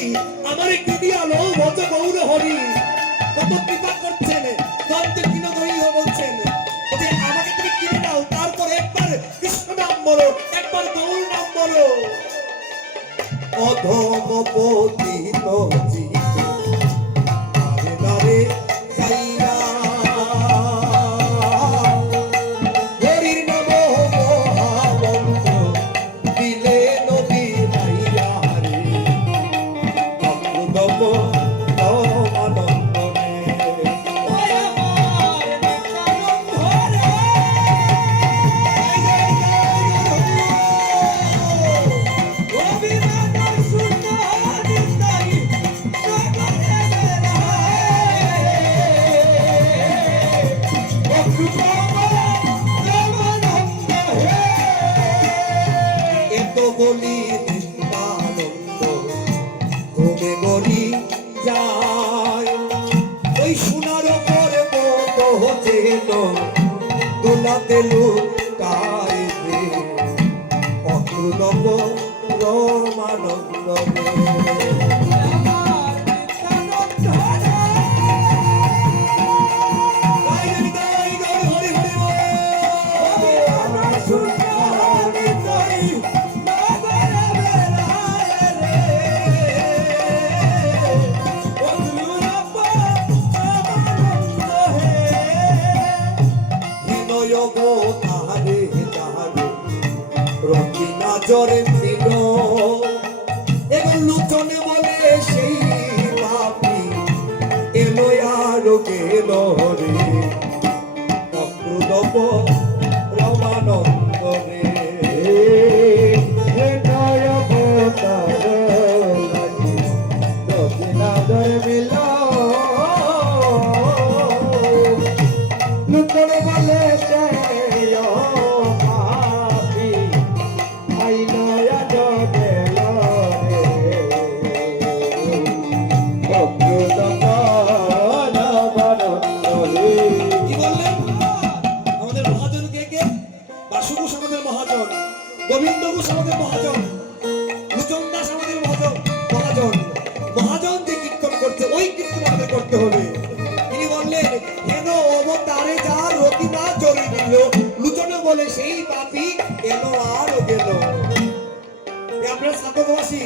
করি আমারে কি দিয়ালো ভজ গৌর হরি কত কৃপা করছেন দন্ত কিন গই বলছেন ওতে আমাকে তুমি কিনে নাও তারপর একবার কৃষ্ণ নাম বলো একবার গৌর নাম বলো অধম পতিত জীবে আরে নারে যাইয়া হরির নাম মহামন্ত্র দিলে নদী নাইয়া রে অদ্ভুত আনন্দ রে ওই আমার নিত্যানন্দ রে অভিমান সুন্দর নিতাই সাগরে বলি নিত্যানন্দ ঘুমে গড়ি যায় ওই সোনার ওপর মত যেন দোলাতে লুটায় রে অক্রুনব রমানন্দ জরে দিল এবং লুচনে বলে সেই পাপি এলো আর গেল রে অক্রুদব রমানন্দ রে লুচনে বলে গোবিন্দ ঘোষ আমাদের মহাজন লুচন দাস আমাদের মহাজন মহাজন যে কীর্তন করছে ওই কীর্তন আমাদের করতে হবে তিনি বললেন হেন অবতারে যার রতি না চলে দিল লুচনে বলে সেই পাপি এলো আর গেল আপনার সাধকবাসী